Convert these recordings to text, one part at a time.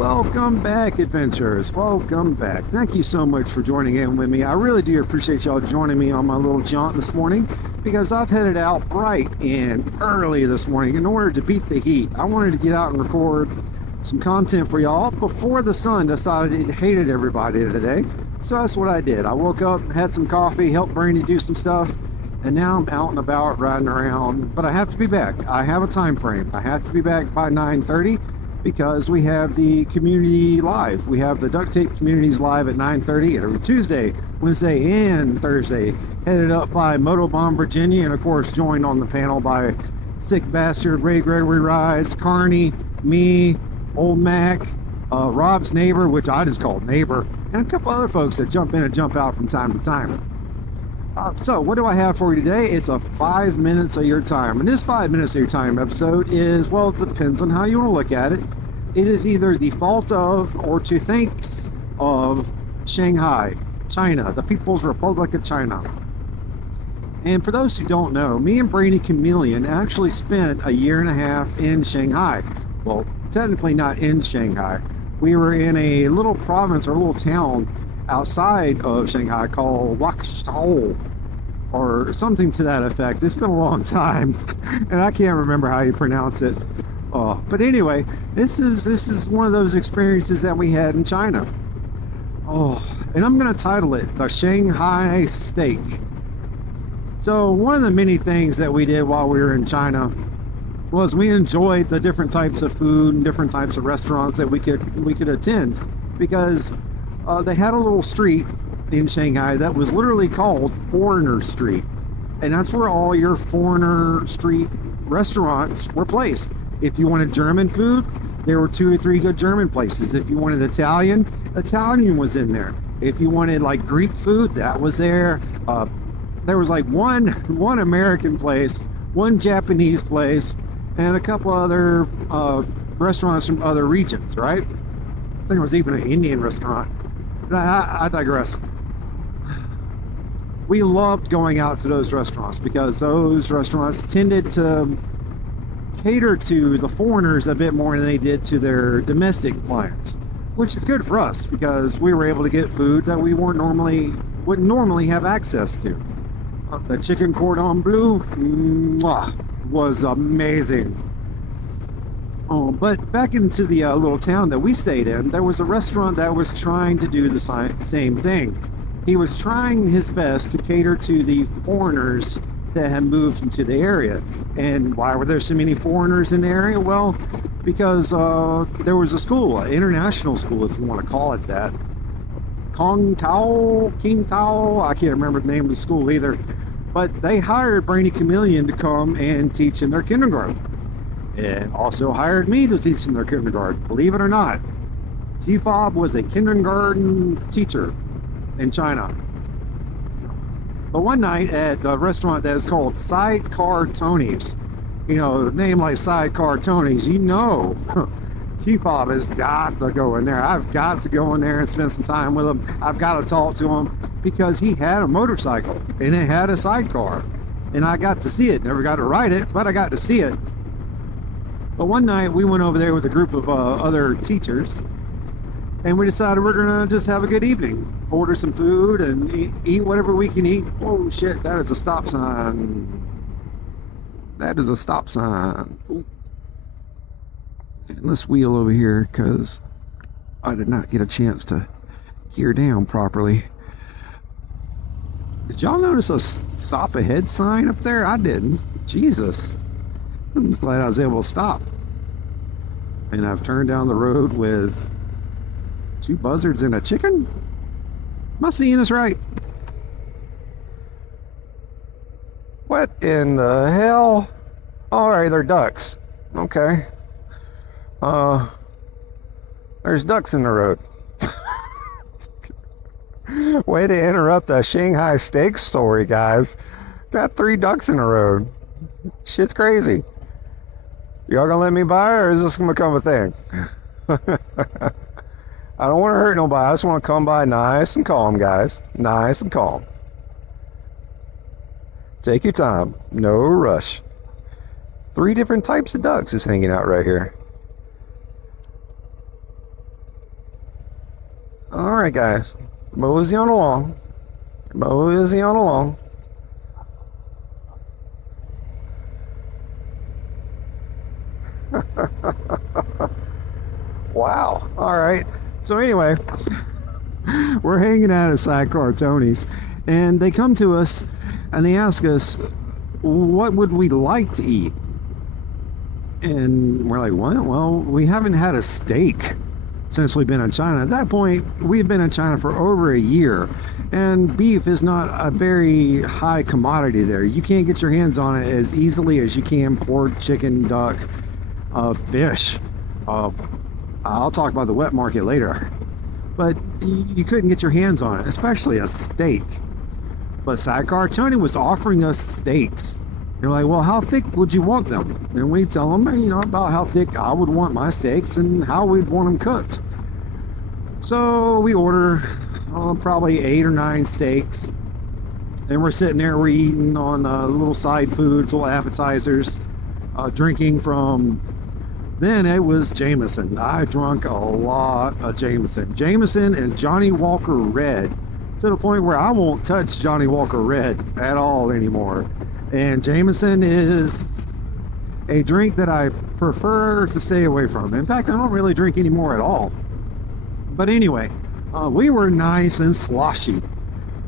Welcome back, adventurers. Welcome back. Thank you so much for joining in with me. I really do appreciate y'all joining me on my little jaunt this morning, because I've headed out bright and early this morning in order to beat the heat. I wanted to get out and record some content for y'all before the sun decided it hated everybody today. So that's what I did. I woke up, had some coffee, helped Brandy do some stuff, and now I'm out and about riding around. But I have to be back. I have a time frame. I have to be back by 9:30. because we have the community live. We have the duct tape communities live at 9:30 every Tuesday, Wednesday, and Thursday. Headed up by Motobomb Virginia, and of course joined on the panel by Sick Bastard, Ray Gregory Rides, Carney, me, Old Mac, Rob's neighbor, which I just called neighbor, and a couple other folks that jump in and jump out from time to time. So what do I have for you today? It's a 5 minutes of your time, and this 5 minutes of your time episode is, well, it depends on how you want to look at it. It is either the fault of or to thanks of Shanghai, China, the People's Republic of China. And for those who don't know, me and Brainy Chameleon actually spent a year and a half in Shanghai. Well, technically not in Shanghai. We were in a little province or a little town outside of Shanghai called Wakshao, or something to that effect. It's been a long time and I can't remember how you pronounce it. But anyway, this is one of those experiences that we had in China. And I'm going to title it the Shanghai Steak. So one of the many things that we did while we were in China was we enjoyed the different types of food and different types of restaurants that we could attend, because they had a little street in Shanghai that was literally called Foreigner Street, and that's where all your foreigner street restaurants were placed. If you wanted German food, there were 2 or 3 good German places. If you wanted Italian was in there. If you wanted like Greek food, that was there. There was like one American place, one Japanese place, and a couple other restaurants from other regions, right? I think there was even an Indian restaurant. I digress. We loved going out to those restaurants because those restaurants tended to cater to the foreigners a bit more than they did to their domestic clients, which is good for us because we were able to get food that we wouldn't normally have access to. The chicken cordon bleu was amazing. But back into the little town that we stayed in, there was a restaurant that was trying to do the same thing. He was trying his best to cater to the foreigners that had moved into the area. And why were there so many foreigners in the area? Well, because there was a school, an international school, if you want to call it that. King Tao, I can't remember the name of the school either. But they hired Brainy Chameleon to come and teach in their kindergarten. And also hired me to teach in their kindergarten. Believe it or not, T-Fob was a kindergarten teacher in China. But one night at a restaurant that is called Sidecar Tony's, you know, a name like Sidecar Tony's, you know, T-Fob has got to go in there. I've got to go in there and spend some time with him. I've got to talk to him because he had a motorcycle and it had a sidecar. And I got to see it. Never got to ride it, but I got to see it. But one night we went over there with a group of other teachers, and we decided we're gonna just have a good evening, order some food and eat whatever we can eat. Oh shit, that is a stop sign. That is a stop sign. Ooh. And let's wheel over here because I did not get a chance to gear down properly. Did y'all notice a stop ahead sign up there? I didn't. Jesus. I'm just glad I was able to stop. And I've turned down the road with 2 buzzards and a chicken? Am I seeing this right? What in the hell? Alright, they're ducks. Okay. There's ducks in the road. Way to interrupt the Shanghai steak story, guys. Got 3 ducks in the road. Shit's crazy. Y'all gonna let me by, or is this gonna become a thing? I don't want to hurt nobody. I just want to come by nice and calm, guys. Nice and calm. Take your time. No rush. 3 different types of ducks is hanging out right here. All right, guys, mosey on along. Mosey on along. Wow. All right. So anyway, we're hanging out at Sidecar Tony's, and they come to us and they ask us, what would we like to eat? And we're like, what? Well, we haven't had a steak since we've been in China. At that point, we've been in China for over a year, and beef is not a very high commodity there. You can't get your hands on it as easily as you can pork, chicken, duck, fish. I'll talk about the wet market later, but you couldn't get your hands on it, especially a steak. But Sidecar Tony was offering us steaks. They're like, well, how thick would you want them? And we tell them, you know, about how thick I would want my steaks and how we'd want them cooked. So we order probably 8 or 9 steaks, and we're sitting there, we're eating on little side foods, little appetizers, drinking from. Then it was Jameson. I drank a lot of Jameson. Jameson and Johnny Walker Red, to the point where I won't touch Johnny Walker Red at all anymore. And Jameson is a drink that I prefer to stay away from. In fact, I don't really drink anymore at all. But anyway, we were nice and sloshy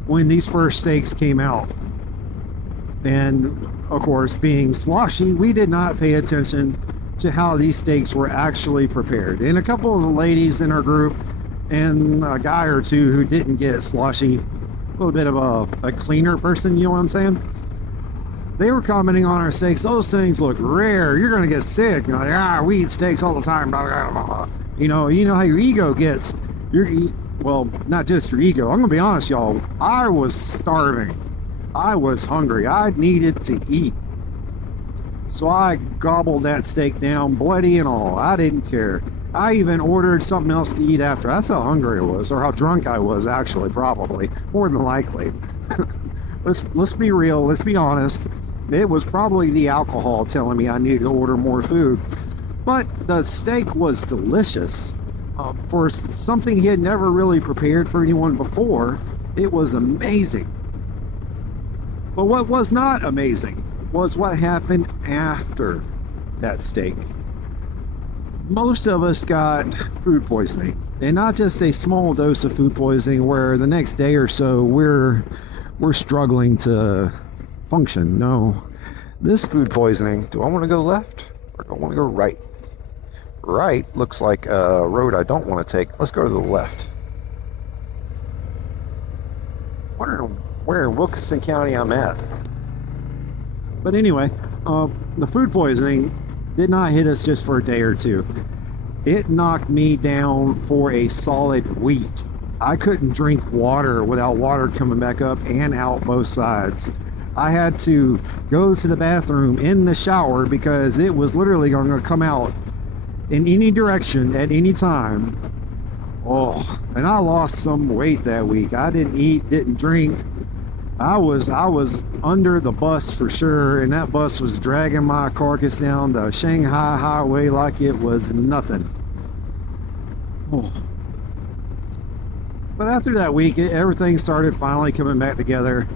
when these first steaks came out. And of course, being sloshy, we did not pay attention to how these steaks were actually prepared. And a couple of the ladies in our group and a guy or two who didn't get sloshy, a little bit of a cleaner person, you know what I'm saying? They were commenting on our steaks. Those things look rare. You're gonna get sick. You're like, we eat steaks all the time. Blah, blah, blah. You know how your ego gets. Well, not just your ego. I'm gonna be honest, y'all. I was starving. I was hungry. I needed to eat. So I gobbled that steak down, bloody and all. I didn't care. I even ordered something else to eat after. That's how hungry I was, or how drunk I was, actually, probably. More than likely. Let's be real. Let's be honest. It was probably the alcohol telling me I needed to order more food. But the steak was delicious. For something he had never really prepared for anyone before, it was amazing. But what was not amazing was what happened after that steak. Most of us got food poisoning, and not just a small dose of food poisoning where the next day or so we're struggling to function. No, this food poisoning, do I want to go left or do I want to go right? Right looks like a road I don't want to take. Let's go to the left. Wondering where in Wilkinson County I'm at. But anyway, the food poisoning did not hit us just for a day or two. It knocked me down for a solid week. I couldn't drink water without water coming back up and out both sides. I had to go to the bathroom in the shower because it was literally going to come out in any direction at any time. Oh, and I lost some weight that week. I didn't eat, didn't drink. I was under the bus for sure, and that bus was dragging my carcass down the Shanghai highway like it was nothing. Oh. But after that week, everything started finally coming back together,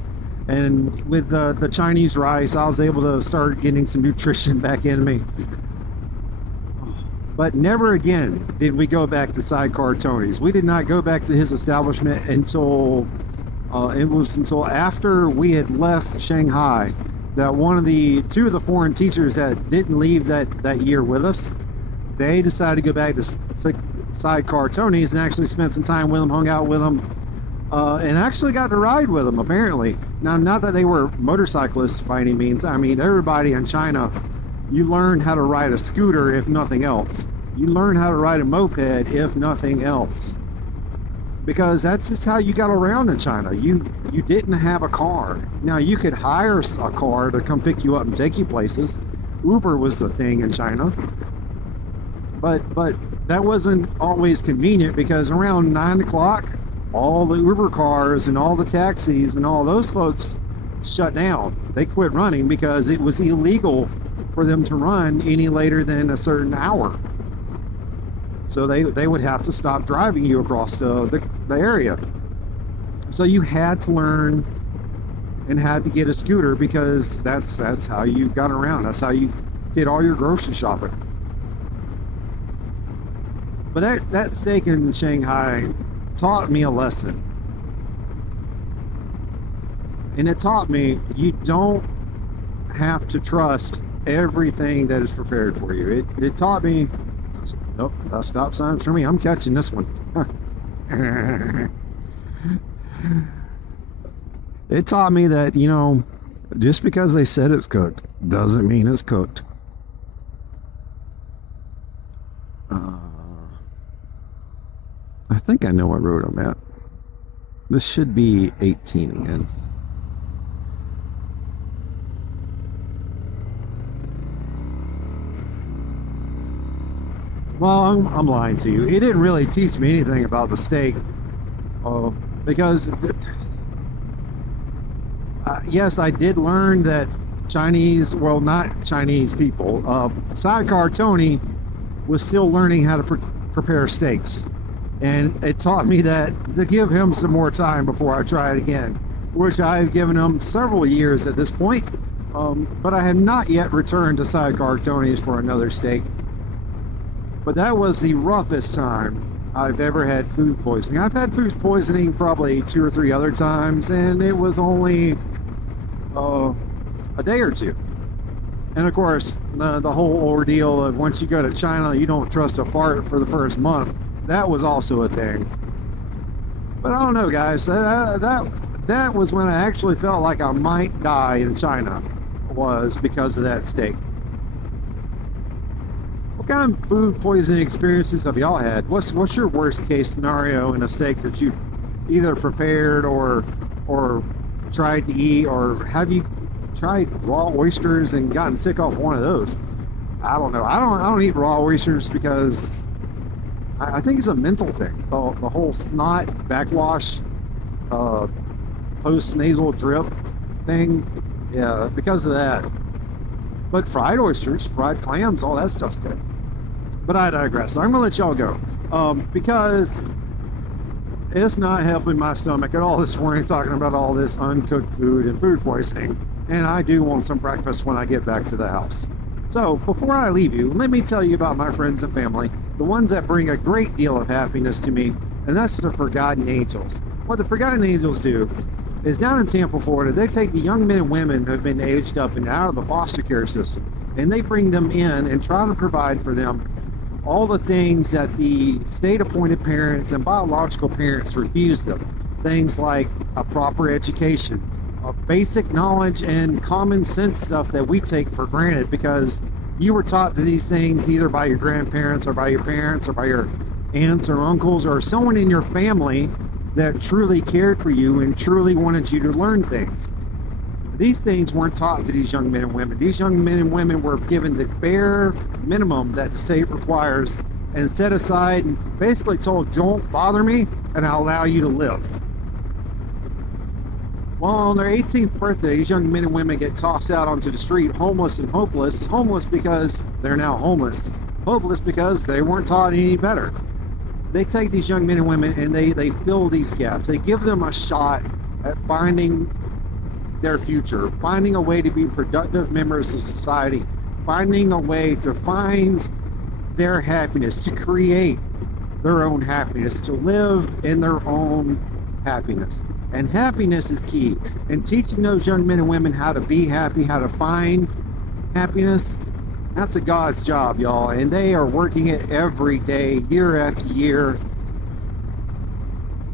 and with the Chinese rice, I was able to start getting some nutrition back in me. But never again did we go back to Sidecar Tony's. We did not go back to his establishment until it was until after we had left Shanghai that two of the foreign teachers that didn't leave that year with us, they decided to go back to Sidecar Tony's and actually spent some time with them, hung out with them, and actually got to ride with them, apparently. Now, not that they were motorcyclists by any means. I mean, everybody in China, you learn how to ride a scooter, if nothing else. You learn how to ride a moped, if nothing else. Because that's just how you got around in China. You didn't have a car. Now, you could hire a car to come pick you up and take you places. Uber was the thing in China. But that wasn't always convenient, because around 9 o'clock, all the Uber cars and all the taxis and all those folks shut down. They quit running because it was illegal for them to run any later than a certain hour. So they would have to stop driving you across the the area. So you had to learn and had to get a scooter because that's how you got around. That's how you did all your grocery shopping. But that steak in Shanghai taught me a lesson. And it taught me you don't have to trust everything that is prepared for you. It taught me, nope, no stop signs for me. I'm catching this one. It taught me that, you know, just because they said it's cooked doesn't mean it's cooked. I think I know what road I'm at. This should be 18 again. Well, I'm lying to you. It didn't really teach me anything about the steak. Because, yes, I did learn that Chinese, well, not Chinese people, Sidecar Tony was still learning how to prepare steaks. And it taught me that to give him some more time before I try it again, which I've given him several years at this point. But I have not yet returned to Sidecar Tony's for another steak. But that was the roughest time I've ever had food poisoning. I've had food poisoning probably 2 or 3 other times, and it was only a day or two. And of course, the whole ordeal of once you go to China, you don't trust a fart for the first month. That was also a thing. But I don't know, guys. That was when I actually felt like I might die in China, was because of that steak. What kind of food poisoning experiences have y'all had? What's your worst case scenario in a steak that you've either prepared or tried to eat, or have you tried raw oysters and gotten sick off one of those? I don't know. I don't eat raw oysters because I think it's a mental thing. The whole snot backwash, post nasal drip thing. Yeah, because of that. But fried oysters, fried clams, all that stuff's good. But I digress. I'm gonna let y'all go because it's not helping my stomach at all this morning talking about all this uncooked food and food poisoning. And I do want some breakfast when I get back to the house. So before I leave you, let me tell you about my friends and family, the ones that bring a great deal of happiness to me, and that's the Forgotten Angels. What the Forgotten Angels do is down in Tampa, Florida, they take the young men and women who have been aged up and out of the foster care system, and they bring them in and try to provide for them all the things that the state-appointed parents and biological parents refuse them. Things like a proper education, basic knowledge, and common sense stuff that we take for granted because you were taught these things either by your grandparents or by your parents or by your aunts or uncles or someone in your family that truly cared for you and truly wanted you to learn things. These things weren't taught to these young men and women. These young men and women were given the bare minimum that the state requires and set aside and basically told, don't bother me and I'll allow you to live. Well, on their 18th birthday, these young men and women get tossed out onto the street, homeless and hopeless. Homeless because they're now homeless. Hopeless because they weren't taught any better. They take these young men and women and they fill these gaps. They give them a shot at finding their future, finding a way to be productive members of society, finding a way to find their happiness, to create their own happiness, to live in their own happiness. And happiness is key. And teaching those young men and women how to be happy, how to find happiness, that's a God's job, y'all. And they are working it every day, year after year.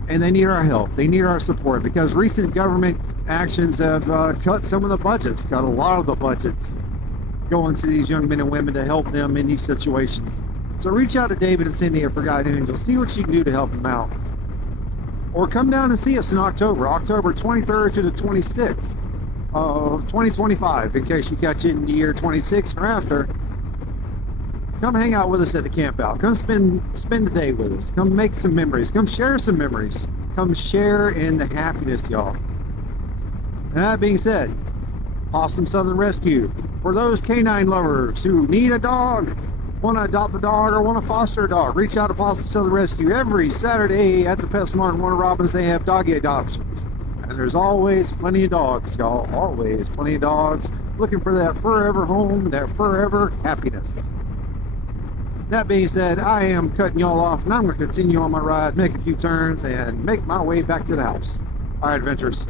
And they need our help. They need our support because recent government actions have cut some of the budgets, cut a lot of the budgets going to these young men and women to help them in these situations. So reach out to David and Cindy at Forgotten Angels. See what you can do to help them out. Or come down and see us in October 23rd to the 26th of 2025, in case you catch it in the year 26 or after. Come hang out with us at the camp out. Come spend the day with us. Come make some memories. Come share some memories. Come share in the happiness, y'all. And that being said, Awesome Southern Rescue, for those canine lovers who need a dog, Want to adopt a dog or want to foster a dog, reach out to Possum Southern Rescue. Every Saturday at the PetSmart in Warner Robins, they have doggy adoptions. And there's always plenty of dogs, y'all. Always plenty of dogs looking for that forever home, that forever happiness. That being said, I am cutting y'all off, and I'm going to continue on my ride, make a few turns, and make my way back to the house. All right, adventurers.